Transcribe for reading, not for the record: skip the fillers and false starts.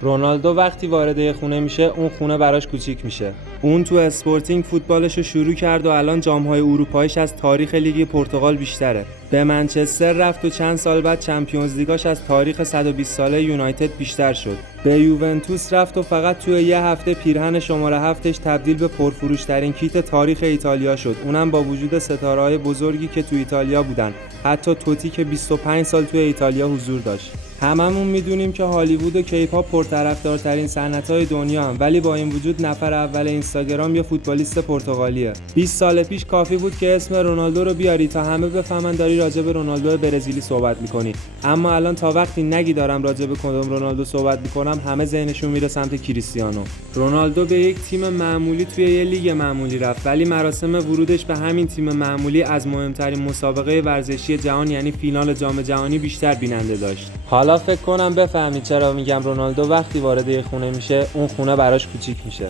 رونالدو وقتی وارد یه خونه میشه اون خونه براش کوچیک میشه. اون تو اسپورتینگ فوتبالشو شروع کرد و الان جام‌های اروپاییش از تاریخ لیگ پرتغال بیشتره. به منچستر رفت و چند سال بعد چمپیونز لیگاش از تاریخ 120 ساله یونایتد بیشتر شد. به یوونتوس رفت و فقط توی یه هفته پیرهن شماره 7ش تبدیل به پرفروش‌ترین کیت تاریخ ایتالیا شد. اونم با وجود ستاره‌های بزرگی که تو ایتالیا بودن. حتی توتی که 25 سال توی ایتالیا حضور داشت. هممون میدونیم که هالیوود و کی‌پاپ پرطرفدارترین صنعت‌های دنیا هم، ولی با این وجود نفر اول اینستاگرام یه فوتبالیست پرتغالیه. 20 سال پیش کافی بود که اسم رونالدو رو بیاری تا همه بفهمن داری راجع به رونالدو برزیلی صحبت می‌کنی. اما الان تا وقتی نگی دارم راجع به کدوم رونالدو صحبت می‌کنم همه ذهنشون میره سمت کریستیانو. رونالدو به یک تیم معمولی توی یه لیگ معمولی رفت، ولی مراسم ورودش به همین تیم معمولی از مهمترین مسابقه ورزشی جهان یعنی فینال جام جهانی بیشتر بیننده داشت. حالا فکر کنم بفهمید چرا میگم رونالدو وقتی وارد یه خونه میشه اون خونه براش کوچیک میشه.